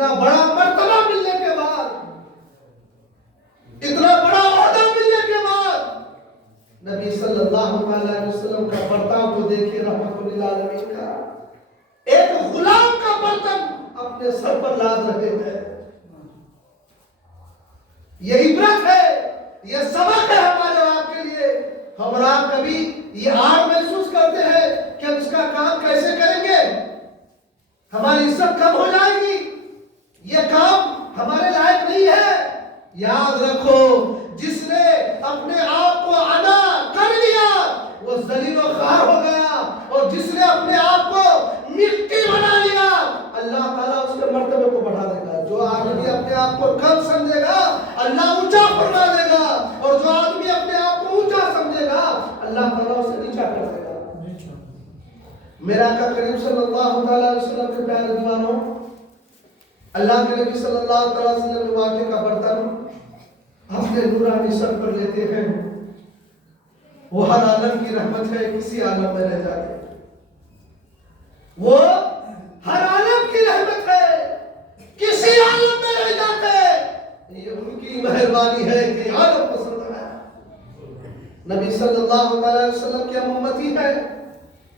اتنا بڑا مرتبہ ملنے کے بعد، اتنا بڑا عہدہ ملنے کے بعد نبی صلی اللہ علیہ وسلم کا برتاؤ تو دیکھیے رحمت للعالمین کا، ایک غلام کا برتن اپنے سر پر لاد رہے ہیں۔ یہ عبرت ہے، یہ سبق ہے ہمارے اور آپ کے لیے۔ ہم اور آپ کبھی یہ آڑ محسوس کرتے ہیں کہ ہم اس کا کام کیسے کریں گے، ہماری عزت کم ہو جائے گی، یہ کام ہمارے لائق نہیں ہے۔ یاد رکھو، جس نے اپنے آپ کو ادا کر لیا وہ ذلیل و خوار ہو گیا، اور جس نے اپنے آپ کو مٹی بنا لیا اللہ تعالیٰ اس کے مرتبے کو بڑھا دے گا۔ جو آدمی اپنے آپ کو کم سمجھے گا اللہ اونچا فرما دے گا، اور جو آدمی اپنے آپ کو اونچا سمجھے گا اللہ تعالیٰ اسے نیچا کر دے گا۔ میرا آقا کریم صلی اللہ علیہ وسلم کے پیارے دیوانوں، اللہ کے نبی صلی اللہ علیہ وسلم واقعے کا برتن اپنے نورانی سر پر لیتے ہیں، وہ ہر عالم کی رحمت ہے، کسی عالم میں رہ جاتے، وہ ہر عالم کی رحمت ہے، کسی عالم میں رہ جاتے، یہ ان کی مہربانی ہے کہ عالم پسند ہے۔ نبی صلی اللہ علیہ وسلم کی ہم امتی ہے،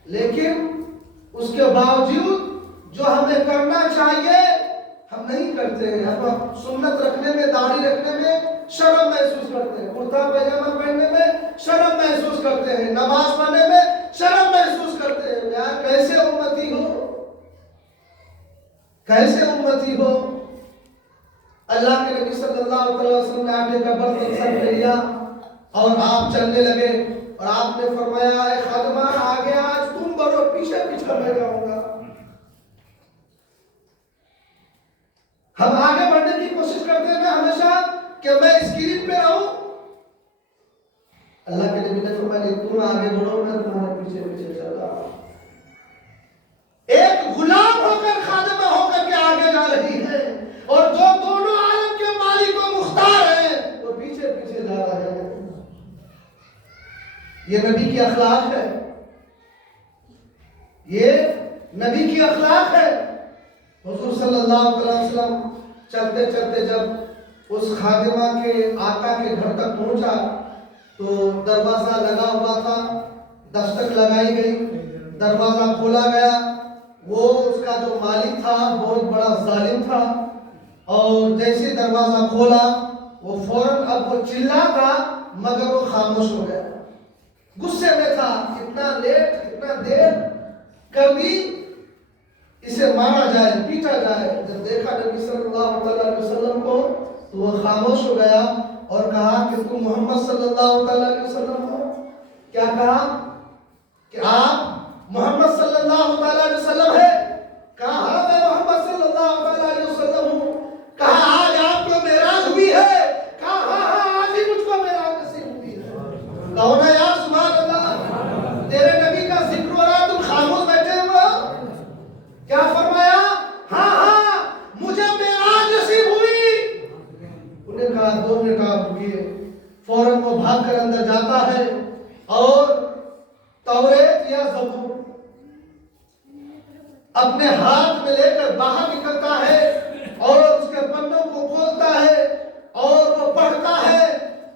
لیکن اس کے باوجود جو ہمیں کرنا چاہیے ہم نہیں کرتے ہیں۔ ہم سنت رکھنے میں، داڑھی رکھنے میں شرم محسوس کرتے ہیں، کرتا پیجامہ پہننے میں شرم محسوس کرتے ہیں، نماز پڑھنے میں شرم محسوس کرتے ہیں۔ یار کیسے امتی ہو، کیسے امتی ہو؟ اللہ کے نبی صلی اللہ علیہ وسلم نے آٹے کا برتن سر پہ لیا اور آپ چلنے لگے، اور آپ نے فرمایا اے خادمہ آگے آج تم بڑھو، پیچھے پیچھے میں جاؤں گا۔ ہم آگے بڑھنے کی کوشش کرتے ہیں ہمیشہ کہ میں اسکرین پہ رہوں، اللہ کے نبی نے فرمایا تم آگے بڑھو، میں تمہارے پیچھے پیچھے چل رہا ہوں۔ ایک غلام ہو کر، خادمہ ہو کر کے آگے جا رہی ہے، اور جو دونوں عالم کے مالک و مختار ہیں وہ پیچھے پیچھے جا رہے ہیں۔ یہ نبی کی اخلاق ہے، یہ نبی کی اخلاق ہے۔ حضور صلی اللہ علیہ وسلم چلتے چلتے جب اس خادمہ کے آقا کے گھر تک پہنچا تو دروازہ لگا ہوا تھا، دستک لگائی گئی، دروازہ کھولا گیا۔ وہ اس کا جو مالک تھا بہت بڑا ظالم تھا، اور جیسے دروازہ کھولا وہ فوراً اب وہ چلا تھا مگر وہ خاموش ہو گیا، غصے میں تھا، اتنا لیٹ، اتنا دیر کر دی، اسے مارا جائے، پیٹا جائے۔ جب دیکھا نبی صلی اللہ علیہ وسلم کو تو وہ خاموش ہو گیا اور کہا کہ تم محمد صلی اللہ علیہ وسلم ہو؟ کیا کہا کہ آپ محمد صلی اللہ علیہ وسلم ہے؟ کہا ہاں میں محمد صلی اللہ علیہ وسلم ہوں۔ کہا آج آپ کو معراج ہوئی ہے؟ کہا ہاں ہاں آج ہی مجھ کو معراج نصیب ہوئی ہے۔ کہو نا یا سبحان اللہ، تیرے نبی کا ذکر ہو رہا تم خاموش بیٹھے ہو۔ کیا فرمایا؟ ہاں ہاں مجھے معراج نصیب ہوئی۔ انہیں کہا 2 منٹ آپ رکیے۔ فوراً وہ بھاگ کر اندر جاتا ہے اور توریت یا زبور اپنے ہاتھ میں لے کر باہر نکلتا ہے اور اس کے پنوں کو کھولتا ہے اور وہ پڑھتا ہے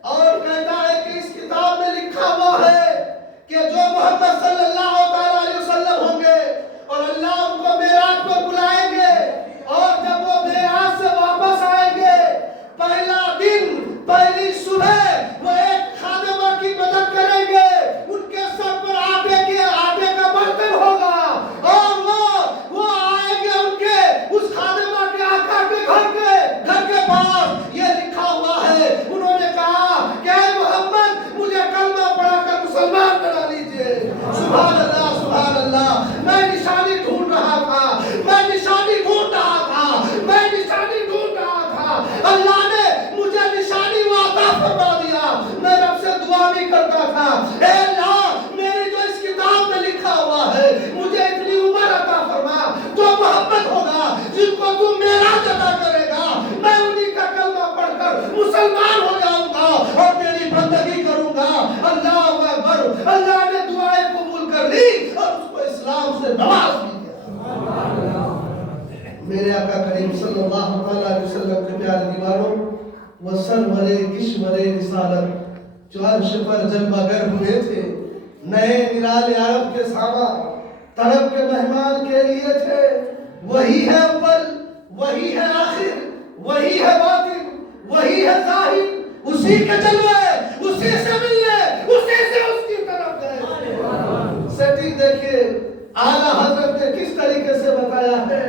اور کہتا ہے کہ اس کتاب میں لکھا ہوا ہے کہ جو محمد صلی اللہ علیہ وسلم ہوں گے اور اللہ ان کو معراج پر بلائیں گے، اور جب وہ معراج سے واپس آئیں گے پہلا دن، پہلی صبح وہ ایک خادمہ کی مدد کریں گے، ان کے سر پر آٹے کا برتن ہوگا، اور وہ آئیں گے ان کے اس خادمہ کے آقا کے گھر کے پاس۔ یہ لکھا ہوا ہے، انہوں نے کہا کہ اے محمد مجھے کلمہ پڑھا کر مسلمان بنا لیجئے۔ سبحان اللہ، سبحان اللہ، میں نشانی ڈھونڈ رہا آقا کریم صلی اللہ علیہ وسلم کے پیارے دیوانوں، وہ سرور کشور رسالت جو عرش پر جلوہ گر ہوئے تھے، نئے نرالے عرب کے ساما طرف کے مہمان کے لیے تھے، وہی ہے اول، وہی ہے آخر، وہی ہے باطن، وہی ہے ظاہر، اسی کے جلوے، اسی سے ملنے، اسی سے اس کی طرف گئے۔ سیٹنگ دیکھیے اعلیٰ حضرت نے کس طریقے سے بتایا ہے۔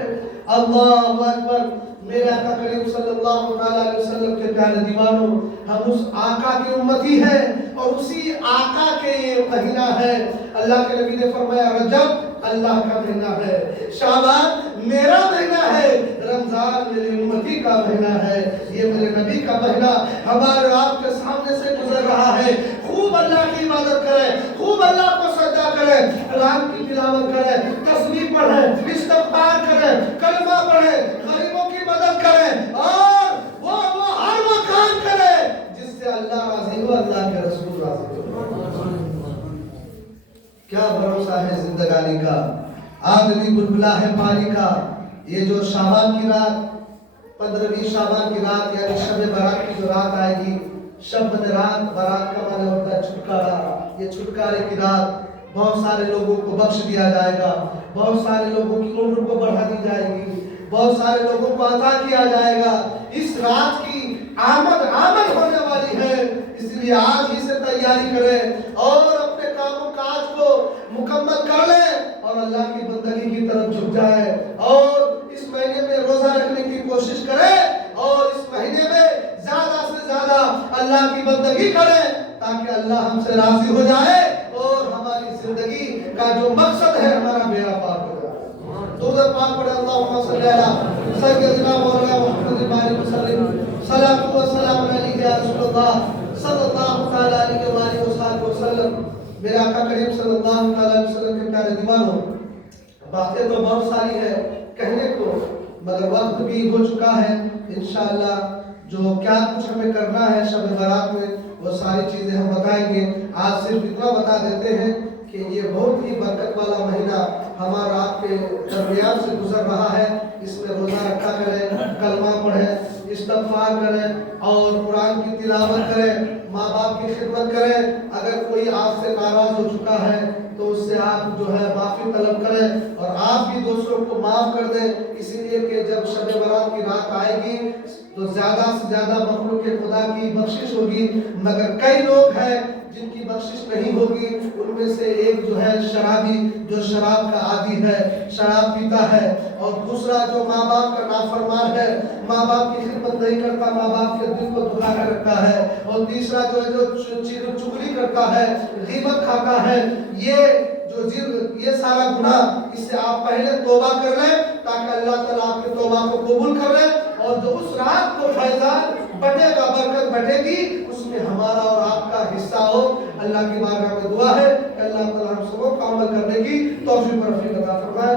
اللہ اکبر، میرے آقا کریم صلی اللہ علیہ وسلم کے پیارے دیوانوں، ہم اس آقا کی امتی ہیں اور اسی آقا کے یہ مہینہ ہے۔ اللہ کے نبی نے فرمایا رجب اللہ کا مہینہ ہے، شعبان میرا مہینہ ہے، رمضان میری امتی کا مہینہ ہے۔ یہ میرے نبی کا مہینہ ہمارے آپ کے سامنے سے گزر رہا ہے۔ خوب اللہ کی عبادت کریں، خوب اللہ کو سجدہ کریں، قرآن کی تلاوت کریں، تسبیح پڑھیں، استغفار کریں، کلمہ پڑھیں، غریبوں کی مدد کریں اور وہ ہر وہ کام کریں جس سے اللہ راضی ہو، اللہ کے رسول راضی ہو۔ کیا بھروسہ ہے زندگانی کا، آدمی بلبلا ہے پانی کا۔ یہ جو شعبان کی رات، 15ویں شعبان کی رات یعنی شب برات کی جو رات آئے گی، شب رات، برات کا معنی ہوتا ہے چھٹکارا، یہ چھٹکارے کی رات بہت سارے لوگوں کو بخش دیا جائے گا، بہت سارے لوگوں کی عمر کو بڑھا دی جائے گی، بہت سارے لوگوں کو عطا کیا جائے گا۔ اس رات کی آمد ہونے والی ہے، اس لیے آج ہی سے تیاری کریں اور اپنے کام و کاج کو مکمل کر لیں اور اللہ کی بندگی کی طرف جھک جائیں اور اس مہینے میں روزہ رکھنے کی کوشش کریں اور اس مہینے میں زیادہ سے زیادہ اللہ کی بندگی کریں تاکہ اللہ ہم سے راضی ہو جائے اور ہماری زندگی کا جو مقصد ہے ہمارا بیڑا پار ہو جائے۔ درود پاک پڑھیں، اللہم صلی علی سیدنا مولانا محمد بارک وسلم، صلاۃ و سلام علیک یا رسول اللہ صلی اللہ تعالی علیہ وآلہ وسلم۔ میرے آقا کریم صلی اللہ علیہ وسلم کے پیارے دیوانوں، باتیں تو بہت ساری ہیں کہنے کو، مگر وقت بھی ہو چکا ہے۔ انشاءاللہ جو کیا کچھ ہمیں کرنا ہے شب برات میں وہ ساری چیزیں ہم بتائیں گے۔ آج صرف اتنا بتا دیتے ہیں کہ یہ بہت ہی برکت والا مہینہ ہمارا آپ کے درمیان سے گزر رہا ہے۔ اس میں روزہ رکھا کریں، کلمہ پڑھیں، استغفار کریں اور قرآن کی تلاوت کریں، ماں باپ کی خدمت کریں۔ اگر کوئی آپ سے ناراض ہو چکا ہے تو اس سے آپ جو ہے معافی طلب کریں اور آپ بھی دوسروں کو معاف کر دیں، اسی لیے کہ جب شب برات کی رات آئے گی تو زیادہ سے زیادہ مخلوق خدا کی بخشش ہوگی، مگر کئی لوگ ہیں جن کی بخشش نہیں ہوگی۔ ان میں سے ایک جو ہے شرابی، جو شراب کا عادی ہے، شراب پیتا ہے، اور دوسرا جو ماں باپ کا نافرمان ہے، ماں باپ کی خدمت نہیں کرتا، ماں باپ کے دل کو دکھا کر رکھتا ہے، اور تیسرا جو ہے جو چغلی کرتا ہے، غیبت کھاتا ہے۔ یہ سارا گناہ، اس سے آپ پہلے توبہ کر لیں تاکہ اللہ تعالیٰ آپ کے توبہ کو قبول کر لیں، اور جو اس رات کو فیضان بٹے گا، برکت بٹے گی، اس میں ہمارا اور آپ کا حصہ ہو۔ اللہ کی بارگاہ میں دعا ہے کہ اللہ تعالیٰ ہم سب کو عمل کرنے کی توفیق عطا فرمائے۔